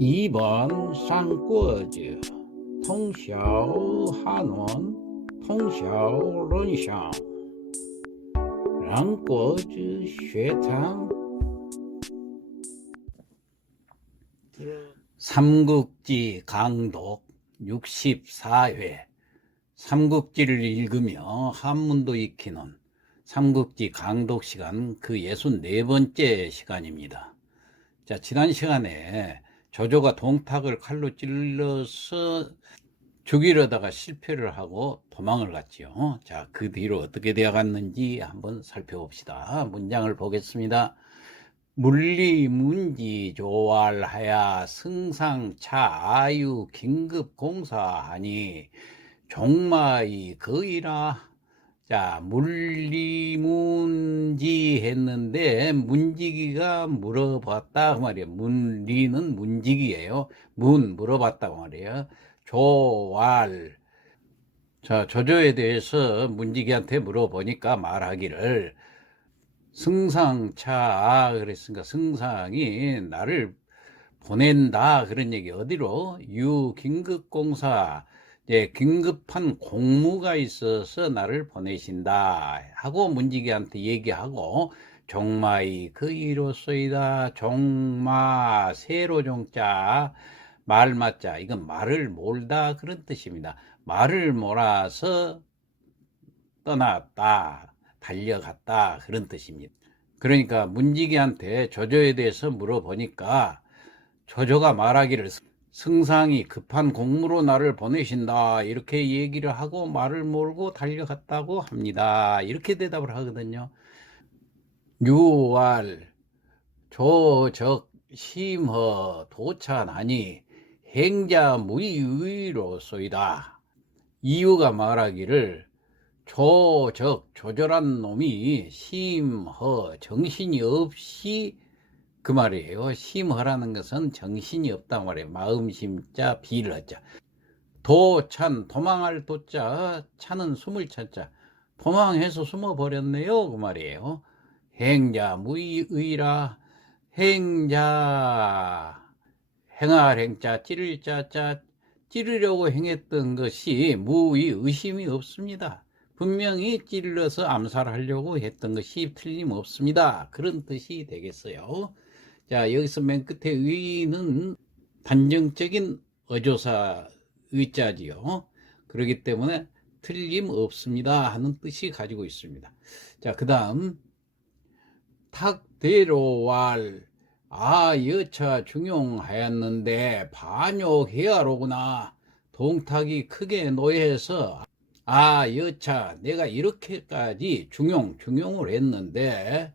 2번 산꾸지. 통샤오하논 통宵론상 랑꾸지 쉐탕. 삼국지 강독 64회. 삼국지를 읽으며 한문도 익히는 삼국지 강독 시간 그 64번째 시간입니다. 자, 지난 시간에 조조가 동탁을 칼로 찔러서 죽이려다가 실패를 하고 도망을 갔지요. 자, 그 뒤로 어떻게 되어 갔는지 한번 살펴봅시다. 문장을 보겠습니다. 물리 문지 조활하야 승상차 아유 긴급 공사하니 종마이 거이라 자 물리문지 했는데 문지기가 물어봤다 그 말이에요. 문리는 문지기예요. 문 물어봤다고 말이에요. 조활 자 조조에 대해서 문지기한테 물어보니까 말하기를 승상차 그랬으니까 승상이 나를 보낸다 그런 얘기. 어디로? 유 긴급공사 예, 긴급한 공무가 있어서 나를 보내신다 하고 문지기한테 얘기하고 종마이 그 이로소이다 종마 세로 종자 말 맞자 이건 말을 몰다 그런 뜻입니다 말을 몰아서 떠났다 달려갔다 그런 뜻입니다. 그러니까 문지기한테 조조에 대해서 물어보니까 조조가 말하기를 승상이 급한 공무로 나를 보내신다 이렇게 얘기를 하고 말을 몰고 달려갔다고 합니다. 이렇게 대답을 하거든요. 유활 조적 심허 도찬하니 행자 무의의로소이다. 이유가 말하기를 조적 조절한 놈이 심허 정신이 없이 그 말이에요. 심허라는 것은 정신이 없단 말이에요. 마음심자 비를자 도찬 도망할 도자 차는 숨을 찾자 도망해서 숨어 버렸네요. 그 말이에요. 행자 무의의라 행자 행할 행자 찌를 자자 찌르려고 행했던 것이 무의 의심이 없습니다. 분명히 찔러서 암살하려고 했던 것이 틀림없습니다. 그런 뜻이 되겠어요. 자, 여기서 맨 끝에 의는 단정적인 어조사 의자지요. 그렇기 때문에 틀림없습니다 하는 뜻이 가지고 있습니다. 자, 그 다음 탁대로왈 아 여차 중용하였는데 반욕해야로구나 동탁이 크게 노예해서 아 여차 내가 이렇게까지 중용 중용을 했는데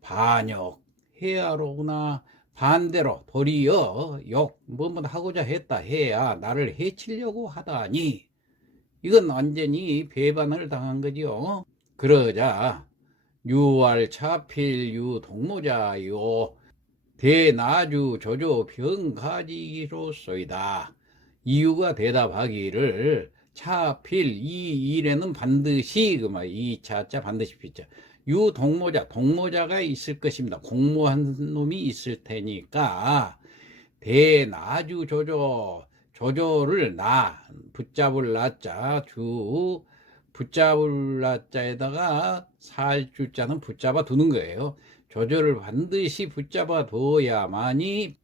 반역 해야로구나. 반대로 도리어 욕 뭐뭐 하고자 했다 해야 나를 해치려고 하다니. 이건 완전히 배반을 당한 거지요. 그러자 유알 차필 유 동모자요. 대나주 조조 병가지로소이다. 이유가 대답하기를 차필 이 일에는 반드시 그말 이 차자 반드시 피자 유 동모자 동모자가 있을 것입니다. 공모한 놈이 있을 테니까 대나주 조조 조조를 나 붙잡을 나자 주 붙잡을 나자에다가 살 주자는 붙잡아 두는 거예요. 조조를 반드시 붙잡아 둬야만이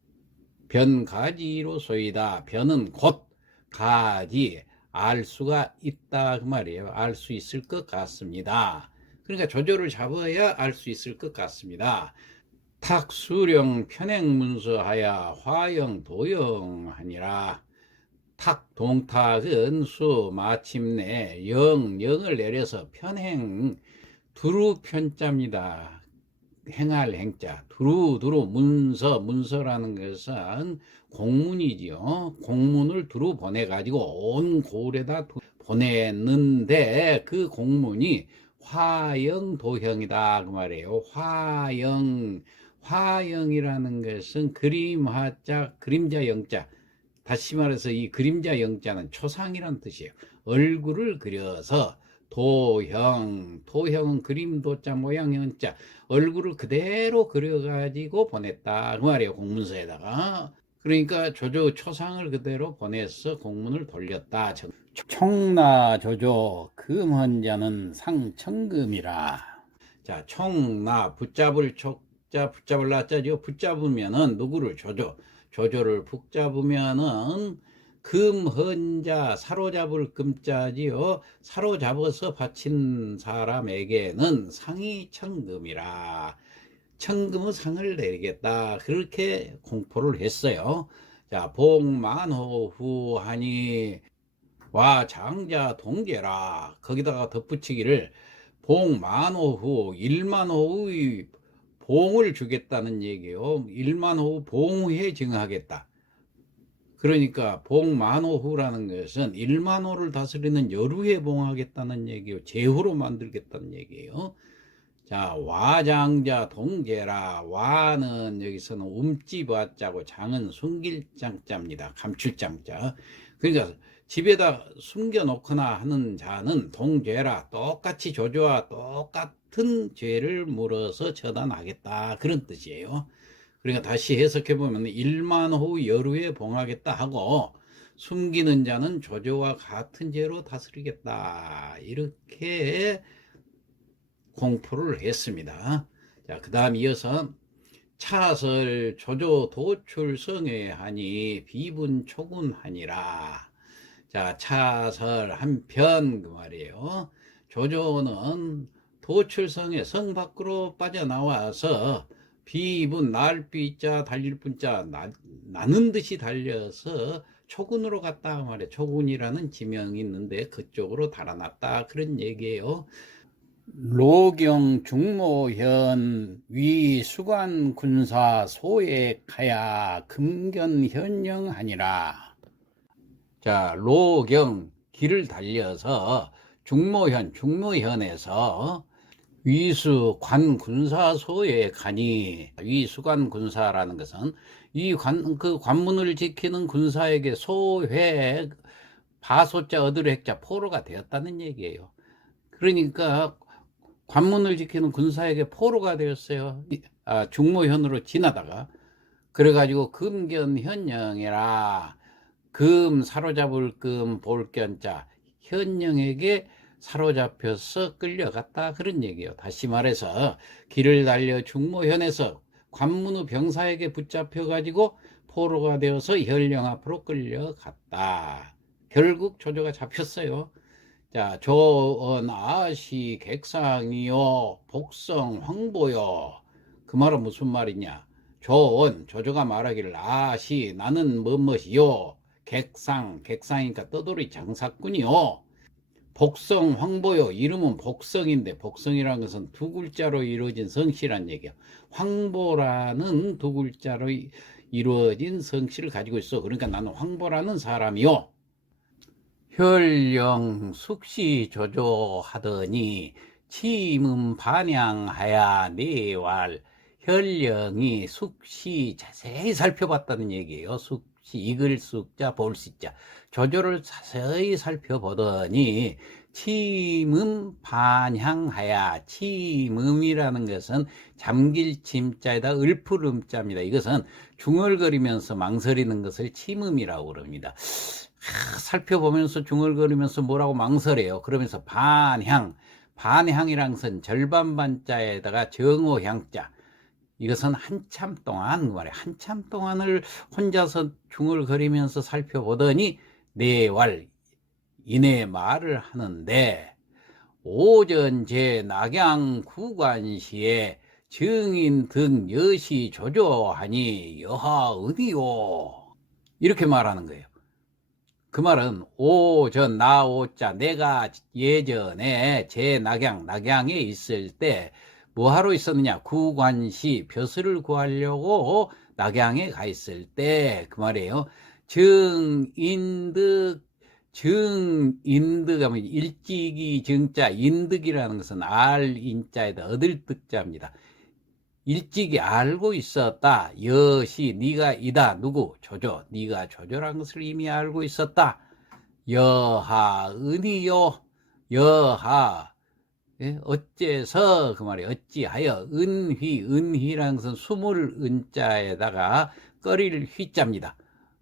변가지로소이다. 변은 곧 가지 알 수가 있다 그 말이에요. 알 수 있을 것 같습니다. 그러니까 조조를 잡아야 알 수 있을 것 같습니다. 탁수령 편행문서하야 화영 도영하니라. 탁 동탁은 수 마침내 영 영을 내려서 편행 두루 편자입니다. 행할 행자 두루 두루 문서 문서라는 것은 공문이지요 공문을 두루 보내 가지고 온 고을에다 보냈는데 그 공문이 화영 도형이다 그 말이에요. 화영. 화영이라는 것은 그림 화자 그림자 영자. 다시 말해서 이 그림자 영자는 초상이란 뜻이에요. 얼굴을 그려서 도형, 도형은 그림 도자 모양 형자. 얼굴을 그대로 그려가지고 보냈다 그 말이에요 공문서에다가. 그러니까 조조 초상을 그대로 보내서 공문을 돌렸다. 정- 총나 조조 금헌 자는 상천금이라. 자, 총나 붙잡을 촉자 붙잡을 나자죠. 붙잡으면은 누구를 조조 조조를 붙잡으면은 금헌자 사로잡을 금자지요. 사로잡아서 바친 사람에게는 상이 천금이라. 천금의 상을 내리겠다. 그렇게 공포를 했어요. 자, 복만호 후하니 와 장자 동계라. 거기다가 덧붙이기를 복만호 후, 일만호의 봉을 주겠다는 얘기요. 일만호 봉후에 증하겠다. 그러니까 봉만호후라는 것은 일만호를 다스리는 여루에 봉하겠다는 얘기요. 제후로 만들겠다는 얘기예요. 자, 와장자 동계라. 와는 여기서는 움찌바자고 장은 숨길 장자입니다. 감출 장자. 그러니까 집에다 숨겨놓거나 하는 자는 동죄라. 똑같이 조조와 똑같은 죄를 물어서 처단하겠다. 그런 뜻이에요. 그러니까 다시 해석해 보면 일만 후 여루에 봉하겠다 하고 숨기는 자는 조조와 같은 죄로 다스리겠다. 이렇게 공포를 했습니다. 자, 그 다음 이어서 차설 조조 도출성에 하니 비분 초군하니라. 자, 차설 한편 그 말이에요. 조조는 도출성에 성 밖으로 빠져나와서 비분 날비자 달릴 분자 나, 나는 듯이 달려서 초군으로 갔다 그 말이에요. 초군이라는 지명이 있는데 그쪽으로 달아났다 그런 얘기예요. 로경 중모현 위 수관 군사 소액하야 금견 현령하니라. 자, 로경 길을 달려서 중모현 중모현에서 위수 관 군사소에 가니 위수관 군사라는 것은 이 관 그 관문을 지키는 군사에게 소회 바소자 어드렉자 포로가 되었다는 얘기예요. 그러니까 관문을 지키는 군사에게 포로가 되었어요. 아, 중모현으로 지나다가 그래가지고 금견 현령이라 금 사로잡을 금 볼견자 현령에게 사로잡혀서 끌려갔다 그런 얘기예요. 다시 말해서 길을 달려 중모현에서 관문의 병사에게 붙잡혀 가지고 포로가 되어서 현령 앞으로 끌려갔다. 결국 조조가 잡혔어요. 자, 조언 아시 객상이요 복성 황보요. 그 말은 무슨 말이냐? 조언 조조가 말하기를 아시 나는 뭐뭐이요 객상 객상이니까 떠돌이 장사꾼이요. 복성 황보요 이름은 복성인데 복성이라는 것은 두 글자로 이루어진 성씨란 얘기야. 황보라는 두 글자로 이- 이루어진 성씨를 가지고 있어. 그러니까 나는 황보라는 사람이요. 혈령 숙시 조조하더니 침음 반향하야 네왈 혈령이 숙시 자세히 살펴봤다는 얘기예요. 숙 시 읽을 숙자 볼 시자 조조를 자세히 살펴보더니 침음 반향하야 침음이라는 것은 잠길 침자에다 을풀음자입니다. 이것은 중얼거리면서 망설이는 것을 침음이라고 그럽니다. 하, 살펴보면서 중얼거리면서 뭐라고 망설여요. 그러면서 반향, 반향이란 것은 절반 반자에다가 정오향자. 이것은 한참 동안 그 말이에요. 한참 동안을 혼자서 중얼거리면서 살펴보더니 네왈 이내 말을 하는데 오전 제 낙양 구관시에 증인 등 여시 조조하니 여하 어디요 이렇게 말하는 거예요. 그 말은 오전 나오자 내가 예전에 제 낙양 낙양에 있을 때 뭐 하러 있었느냐 구관시 벼슬을 구하려고 낙양에 가 있을 때 그 말이에요 증인득 증인득 하면 일찍이 증자 인득이라는 것은 알 인자에다 얻을 득자입니다 일찍이 알고 있었다. 여시 네가 이다. 누구? 조조. 네가 조조란 것을 이미 알고 있었다. 여하 은이요. 여하 예? 어째서 그 말이 어찌하여 은휘 은휘라는 것은 수물 은자에다가 꺼릴 휘자입니다.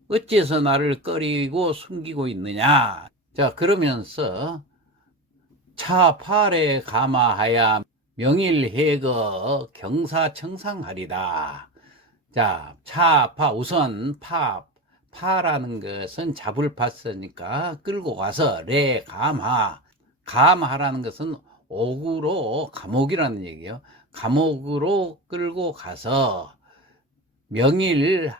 어째서 나를 꺼리고 숨기고 있느냐. 자, 그러면서 차팔에 감화하야 명일해거 경사청상하리다. 자, 차파 우선 파 파라는 것은 잡을 팠으니까 끌고 가서 레 감하 감하라는 것은 옥으로 감옥이라는 얘기예요. 감옥으로 끌고 가서 명일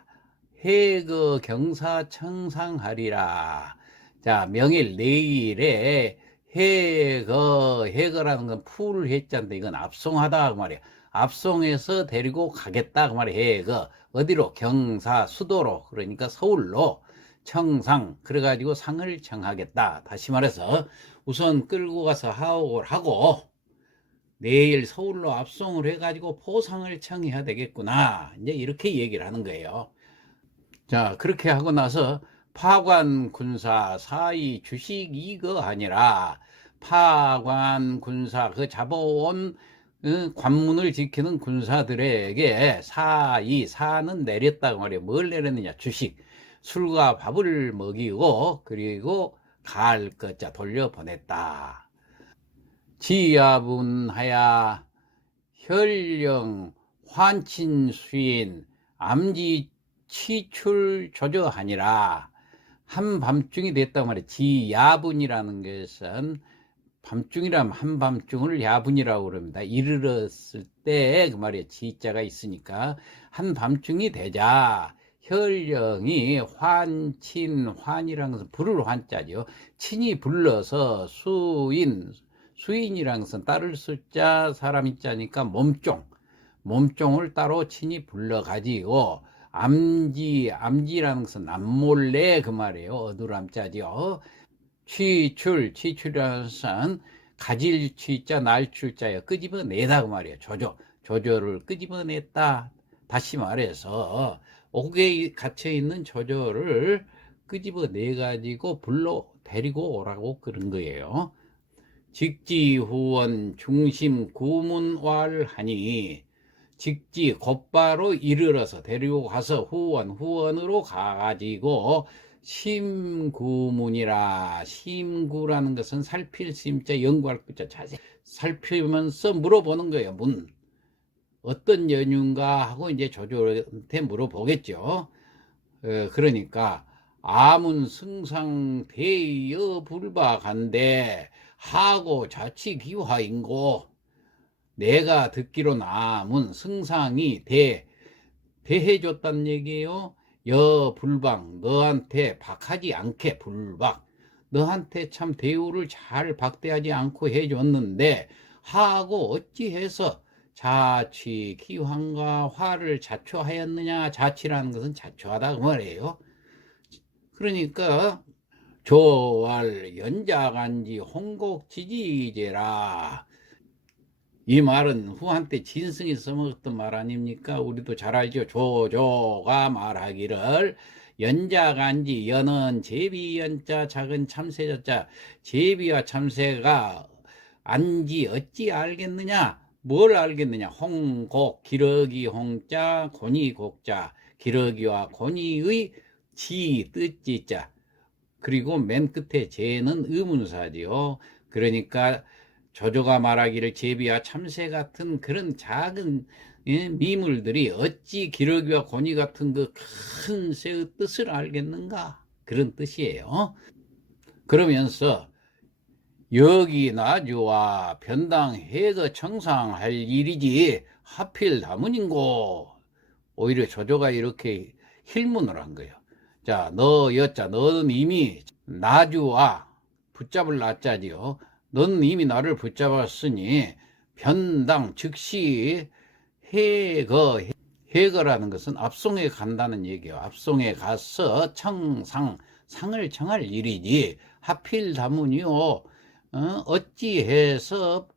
해거 경사청상하리라. 자, 명일 내일에 해거 해거라는 건풀 해자인데 이건 압송하다 그 말이야. 압송해서 데리고 가겠다 그 말이야. 해거 어디로 경사 수도로 그러니까 서울로 청상 그래가지고 상을 청하겠다. 다시 말해서 우선 끌고 가서 하옥을 하고 내일 서울로 압송을 해가지고 포상을 청해야 되겠구나. 이제 이렇게 얘기를 하는 거예요. 자, 그렇게 하고 나서 파관 군사 사이 주식 이거 아니라 파관 군사 그 잡아온 어, 관문을 지키는 군사들에게 사이 사는 내렸다고 말이에요. 뭘 내렸느냐? 주식 술과 밥을 먹이고 그리고 갈 것자 돌려 보냈다. 지야분하야 혈령 환친 수인 암지 치출 조저하니라 한밤중이 됐단 말이에요. 지야분이라는 것은 밤중이라면 한밤중을 야분이라고 그럽니다. 이르렀을 때 그 말이에요. 지자가 있으니까 한밤중이 되자 혈령이 환친 환이라는 것은 불을 환자죠. 친이 불러서 수인 수인이라는 것은 따를 숫자 사람이 자니까 몸종 몸종을 따로 친히 불러 가지고 암지 암지라는 것은 남몰래 그 말이에요. 어두람자죠. 취출 취출이라는 것은 가질 취자 날출자여 끄집어내다 그 말이에요. 조조 조조를 끄집어냈다. 다시 말해서 옥에 갇혀 있는 조조를 끄집어내 가지고 불러 데리고 오라고 그런 거예요. 직지후원 중심 구문왈하니 직지 곧바로 이르러서 데리고 가서 후원 후원으로 가가지고 심구문이라 심구라는 것은 살필 심자 연구할 것자 자세히 살피면서 물어보는 거예요 문 어떤 연유인가 하고 이제 조조한테 물어보겠죠 어, 그러니까 아문 승상 대여 불박한데 하고 자치 기화인고 내가 듣기로 남은 승상이 대 대해줬단 얘기예요. 여 불방 너한테 박하지 않게 불박 너한테 참 대우를 잘 박대하지 않고 해줬는데 하고 어찌해서 자취 기환과 화를 자초하였느냐 자취라는 것은 자초하다 그 말이에요. 그러니까 조알 연자간지 홍곡 지지제라 이 말은 후한때 진승이 써먹었던 말 아닙니까? 우리도 잘 알죠. 조조가 말하기를 연자간지 연은 제비 연자 작은 참새자자 제비와 참새가 안지 어찌 알겠느냐? 뭘 알겠느냐? 홍곡 기러기 홍자 고니 곡자 기러기와 고니의 지 뜻지 자 그리고 맨 끝에 제는 의문사지요. 그러니까 조조가 말하기를 제비와 참새 같은 그런 작은 예, 미물들이 어찌 기러기와 고니 같은 그 큰 새의 뜻을 알겠는가? 그런 뜻이에요. 그러면서 여기 나주와 변당 해거 청상할 일이지 하필 다문인고 오히려 조조가 이렇게 힐문을 한 거예요. 자, 너 여자, 너는 이미 나주와 붙잡을 나자지요. 너는 이미 나를 붙잡았으니 변당 즉시 해거 해거라는 것은 압송에 간다는 얘기예요. 압송에 가서 청상 상을 청할 일이지 하필 다문이요. 어? 어찌해서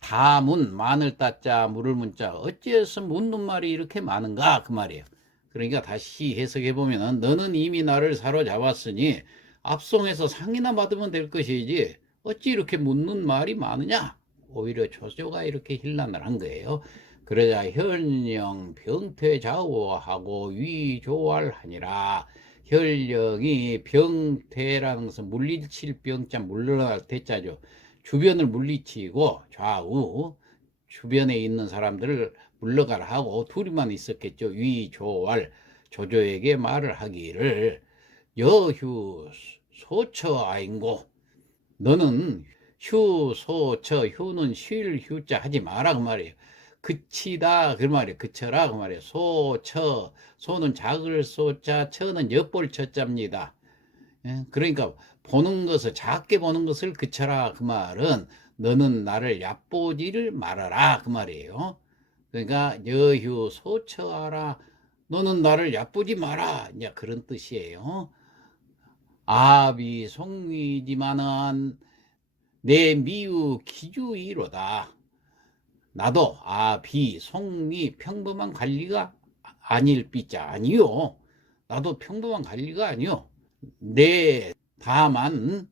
다문 마늘 따자 물을 문자 어찌해서 묻는 말이 이렇게 많은가 그 말이에요. 그러니까 다시 해석해 보면 너는 이미 나를 사로잡았으니 압송해서 상이나 받으면 될 것이지 어찌 이렇게 묻는 말이 많으냐? 오히려 조조가 이렇게 힐난을 한 거예요. 그러자 현령 병퇴 좌우하고 위조할하니라 혈령이 병태라는 것은 물리칠 병자 물러날 태자죠. 주변을 물리치고 좌우 주변에 있는 사람들을 물러가라 하고 둘이만 있었겠죠. 위조월 조조에게 말을 하기를 여휴 소처 아인고 너는 휴 소처 휴는 쉴 휴자 하지 마라 그 말이에요. 그치다 그 말이에요. 그쳐라 그 말이에요. 소처 소는 작을 소자 처는 엿볼 처자입니다. 예? 그러니까 보는 것을 작게 보는 것을 그쳐라 그 말은 너는 나를 얕보지를 말아라 그 말이에요. 그러니까 여휴 소처하라 너는 나를 얕보지 마라 이제 그런 뜻이에요. 아비 송이지만은 내 미유 기주이로다. 나도 아비 송이 평범한 관리가 아닐 삐자 아니요. 나도 평범한 관리가 아니요. 내 다만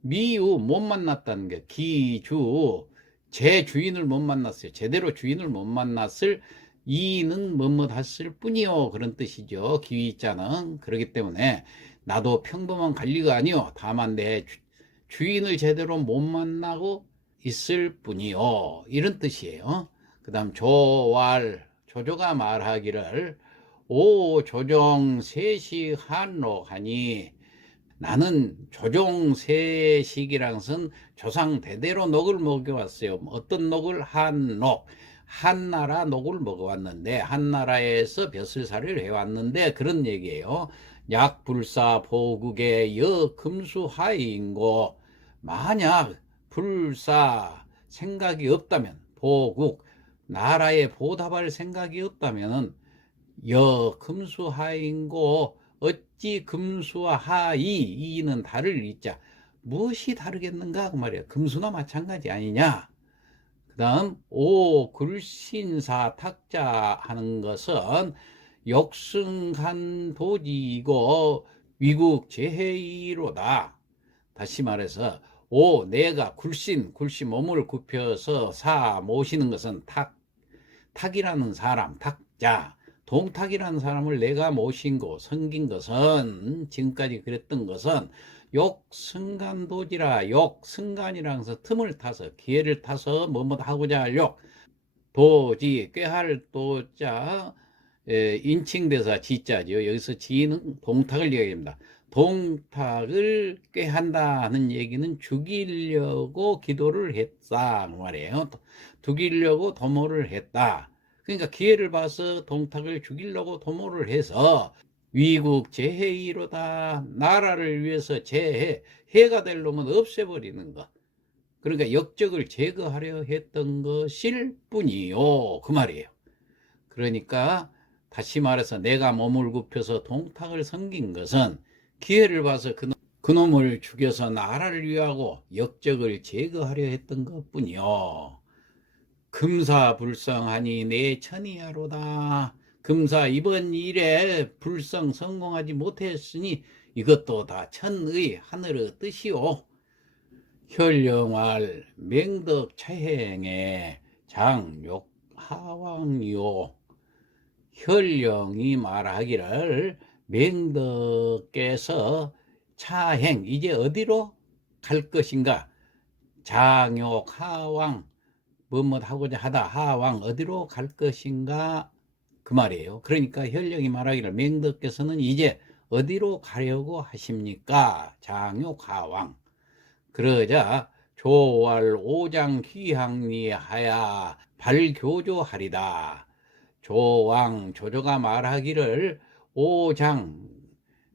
미유 못 만났다는 게 기주 제 주인을 못 만났어요. 제대로 주인을 못 만났을 이는 뭐뭐했을 뿐이요. 그런 뜻이죠. 기위자는 그렇기 때문에 나도 평범한 관리가 아니요. 다만 내 주, 주인을 제대로 못 만나고 있을 뿐이요. 이런 뜻이에요. 그 다음 조왈 조조가 말하기를 오 조정 세시 한록하니 나는 조종 세식이라는 것은 조상 대대로 녹을 먹여왔어요. 어떤 녹을 한녹 한나라 녹을 먹어왔는데 한나라에서 벼슬살이를 해왔는데 그런 얘기예요. 약불사 보국의 여금수하인고 만약 불사 생각이 없다면 보국 나라에 보답할 생각이 없다면 여 금수하인고 어찌 금수와 하이 이는 다를 이자. 무엇이 다르겠는가? 그 말이야 금수나 마찬가지 아니냐? 그 다음 오 굴신사 탁자 하는 것은 역승한 도지이고 위국 제해이로다. 다시 말해서 오 내가 굴신 굴신 몸을 굽혀서 사 모시는 것은 탁 탁이라는 사람 탁자 동탁이라는 사람을 내가 모신 거, 섬긴 것은, 지금까지 그랬던 것은, 욕 승간도지라, 욕 승간이라는 것은 틈을 타서, 기회를 타서 뭐뭐 하고자 할 욕, 도지, 꾀할 도자, 에, 인칭대사 지자죠. 여기서 지는 동탁을 얘기합니다. 동탁을 꾀한다는 얘기는 죽이려고 기도를 했다. 그 말이에요. 죽이려고 도모를 했다. 그러니까 기회를 봐서 동탁을 죽이려고 도모를 해서 위국 제해이로다 나라를 위해서 제해 해가 될 놈은 없애버리는 것 그러니까 역적을 제거하려 했던 것일 뿐이요 그 말이에요 그러니까 다시 말해서 내가 몸을 굽혀서 동탁을 섬긴 것은 기회를 봐서 그, 그놈을 죽여서 나라를 위하고 역적을 제거하려 했던 것 뿐이요 금사불성하니 내 천이하로다. 금사 이번 일에 불성 성공하지 못했으니 이것도 다 천의 하늘의 뜻이오. 혈령활 맹덕 차행의 장욕 하왕이요. 혈령이 말하기를 맹덕께서 차행 이제 어디로 갈 것인가? 장욕 하왕 뭐뭐 하고자 하다 하왕 어디로 갈 것인가 그 말이에요. 그러니까 혈령이 말하기를 맹덕께서는 이제 어디로 가려고 하십니까? 장욕 하왕. 그러자 조월 오장 귀향리 하야 발교조하리다. 조왕 조조가 말하기를 오장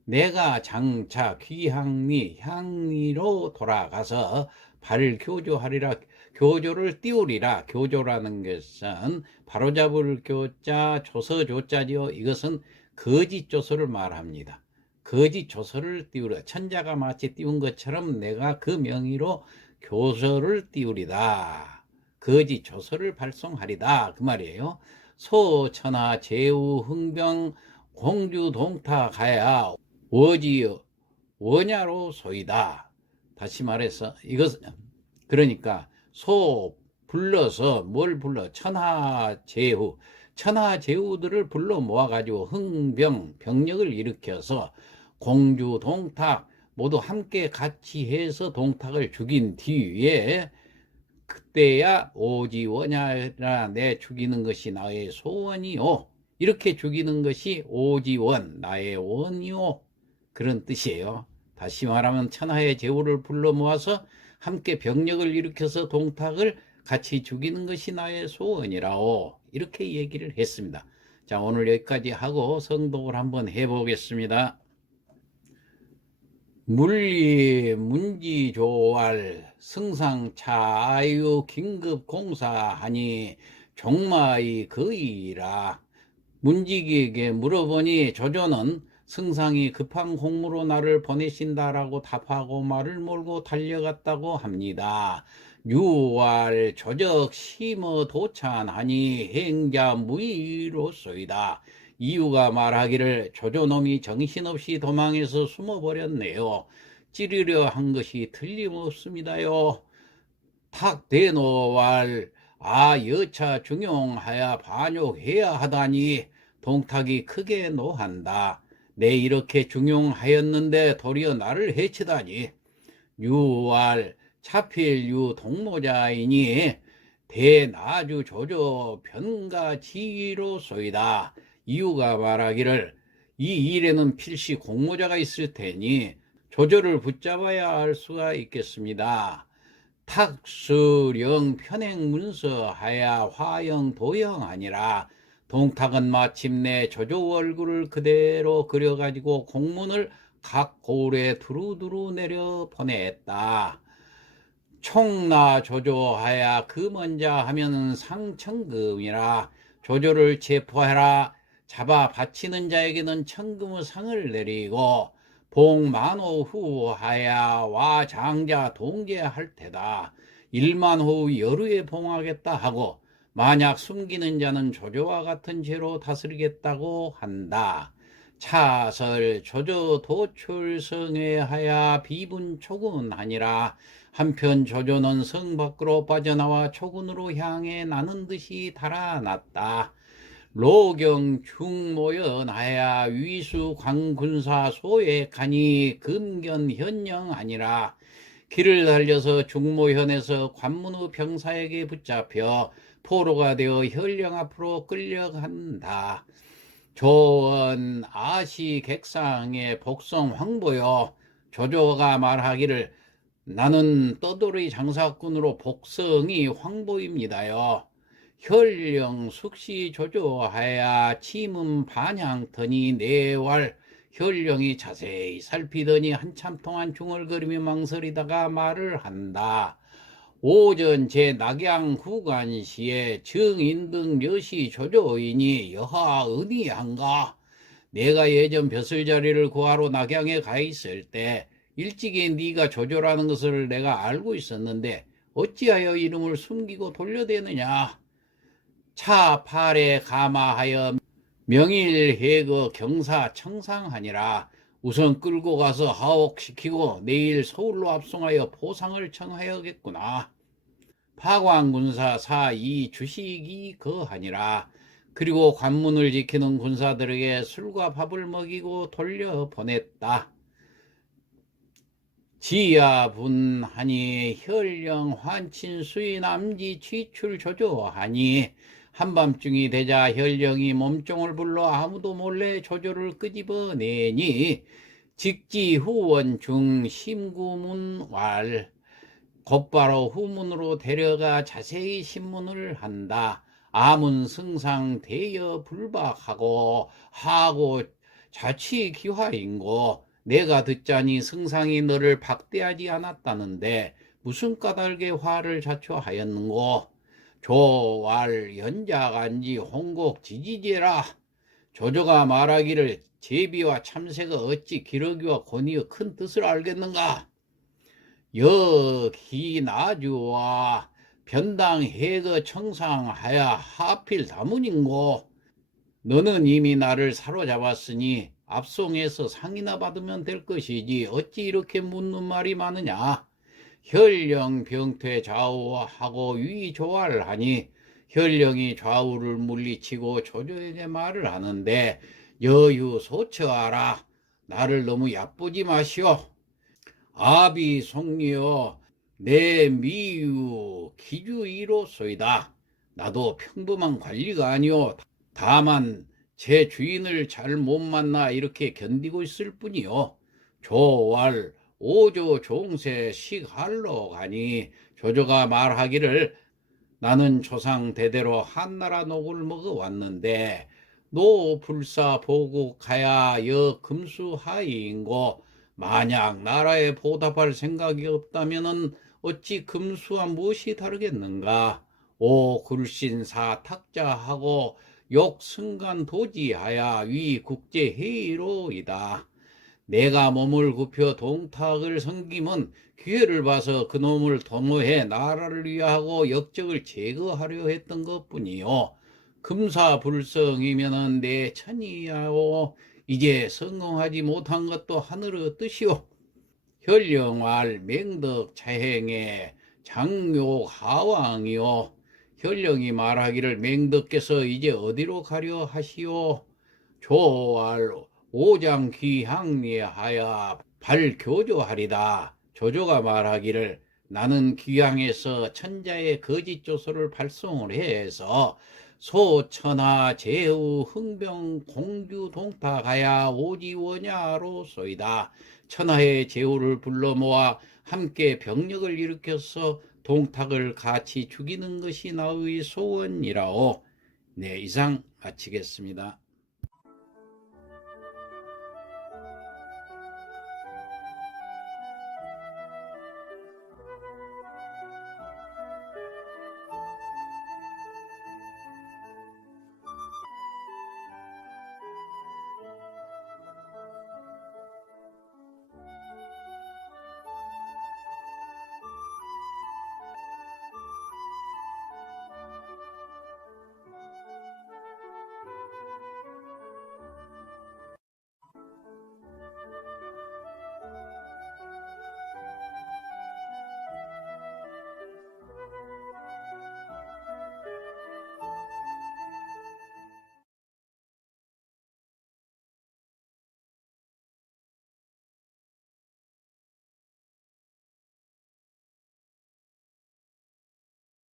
내가 장차 귀향리 향리로 돌아가서 발교조하리라 교조를 띄우리라. 교조라는 것은 바로잡을 교자, 조서 조자지요. 이것은 거짓 조서를 말합니다. 거짓 조서를 띄우라. 천자가 마치 띄운 것처럼 내가 그 명의로 교서를 띄우리다. 거짓 조서를 발송하리다. 그 말이에요. 소천하 제우 흥병 공주 동타 가야 워지 원야로 소이다. 다시 말해서 이것 그러니까 소 불러서 뭘 불러? 천하 제후. 천하 제후들을 불러 모아 가지고 흥병 병력을 일으켜서 공주 동탁 모두 함께 같이 해서 동탁을 죽인 뒤에 그때야 오지원야라 내 죽이는 것이 나의 소원이요 이렇게 죽이는 것이 오지원 나의 원이요 그런 뜻이에요. 다시 말하면 천하의 제후를 불러 모아서 함께 병력을 일으켜서 동탁을 같이 죽이는 것이 나의 소원이라오. 이렇게 얘기를 했습니다. 자, 오늘 여기까지 하고 성독을 한번 해보겠습니다. 물리 문지 조활 승상차유 긴급 공사하니 종마의 거의라 문지기에게 물어보니 조조는 승상이 급한 공무로 나를 보내신다라고 답하고 말을 몰고 달려갔다고 합니다. 유활 조적 심어 도찬하니 행자 무의로소이다. 이유가 말하기를 조조놈이 정신없이 도망해서 숨어버렸네요. 찌르려 한 것이 틀림없습니다요. 탁 대노왈 아 여차 중용하여 반욕해야 하다니 동탁이 크게 노한다. 내 이렇게 중용하였는데 도리어 나를 해치다니 유알 차필 유 동모자이니 대나주 조조 변가 지로소이다. 이유가 말하기를 이 일에는 필시 공모자가 있을 테니 조조를 붙잡아야 할 수가 있겠습니다. 탁수령 편행 문서 하야 화영 도영 아니라 동탁은 마침내 조조 얼굴을 그대로 그려가지고 공문을 각 고을에 두루두루 내려 보냈다. 총나 조조하야 금원자 하면은 상천금이라 조조를 체포하라 잡아 바치는 자에게는 천금의 상을 내리고 봉만호 후 하야 와 장자 동제할 테다. 일만 후 열후에 봉하겠다 하고 만약 숨기는 자는 조조와 같은 죄로 다스리겠다고 한다. 차설 조조 도출성에 하야 비분 초군하니라 한편 조조는 성 밖으로 빠져나와 초군으로 향해 나는 듯이 달아났다. 로경 중모연하야 위수 광군사 소에 가니 금견 현령 아니라 길을 달려서 중모현에서 관문의 병사에게 붙잡혀 포로가 되어 현령 앞으로 끌려간다. 조언 아시 객상의 복성 황보여 조조가 말하기를 나는 떠돌이 장사꾼으로 복성이 황보입니다요. 혈령 숙시 조조하야 침음 반향더니 내왈 혈령이 자세히 살피더니 한참 동안 중얼거리며 망설이다가 말을 한다. 오전 제 낙양 후관시에 정인 등 여시 조조이니 여하 의니한가? 내가 예전 벼슬 자리를 구하러 낙양에 가 있을 때 일찍이 네가 조조라는 것을 내가 알고 있었는데 어찌하여 이름을 숨기고 돌려대느냐? 차 팔에 감화하여 명일해거 경사 청상하니라 우선 끌고 가서 하옥시키고 내일 서울로 압송하여 포상을 청하여겠구나. 파광군사 사이 주식이 거하니라. 그리고 관문을 지키는 군사들에게 술과 밥을 먹이고 돌려 보냈다. 지야분하니 혈령 환친 수의 남지 취출 조조하니 한밤중이 되자 혈령이 몸종을 불러 아무도 몰래 조조를 끄집어내니 직지 후원 중 심구문 왈 곧바로 후문으로 데려가 자세히 신문을 한다. 아문 승상 대여 불박하고 하고 자취 기화인고 내가 듣자니 승상이 너를 박대하지 않았다는데 무슨 까닭에 화를 자초하였는고? 조왈 연자간지 홍곡 지지제라. 조조가 말하기를 제비와 참새가 어찌 기러기와 권위의 큰 뜻을 알겠는가 여기 나주와 변당 해거 청상하야 하필 다문인고 너는 이미 나를 사로잡았으니 압송해서 상이나 받으면 될 것이지 어찌 이렇게 묻는 말이 많으냐 혈령 병퇴 좌우하고 위조할하니 혈령이 좌우를 물리치고 조조에게 말을 하는데 여유 소처하라. 나를 너무 얕보지 마시오. 아비 송리여 내 미유 기주이로소이다. 나도 평범한 관리가 아니오. 다만 제 주인을 잘 못 만나 이렇게 견디고 있을 뿐이요. 조왈 오조 종세 식할로 가니 조조가 말하기를 나는 조상 대대로 한나라 녹을 먹어 왔는데 노 불사 보고 가야 여 금수하이인고 만약 나라에 보답할 생각이 없다면은 어찌 금수와 무엇이 다르겠는가 오 굴신 사 탁자하고 욕 승간 도지하야 위 국제 회의로이다. 내가 몸을 굽혀 동탁을 섬김은 기회를 봐서 그놈을 동호해 나라를 위하고 역적을 제거하려 했던 것뿐이요. 금사불성이면은 내 천이야오. 이제 성공하지 못한 것도 하늘의 뜻이오. 혈령왈 맹덕 자행에 장욕 하왕이요. 혈령이 말하기를 맹덕께서 이제 어디로 가려 하시오. 조알 오장 귀향리하여 발교조하리다. 조조가 말하기를 나는 귀향에서 천자의 거짓 조서를 발송을 해서 소천하 제우 흥병 공주 동탁하야 오지원야로소이다. 천하의 제후를 불러 모아 함께 병력을 일으켜서 동탁을 같이 죽이는 것이 나의 소원이라오. 네, 이상 마치겠습니다.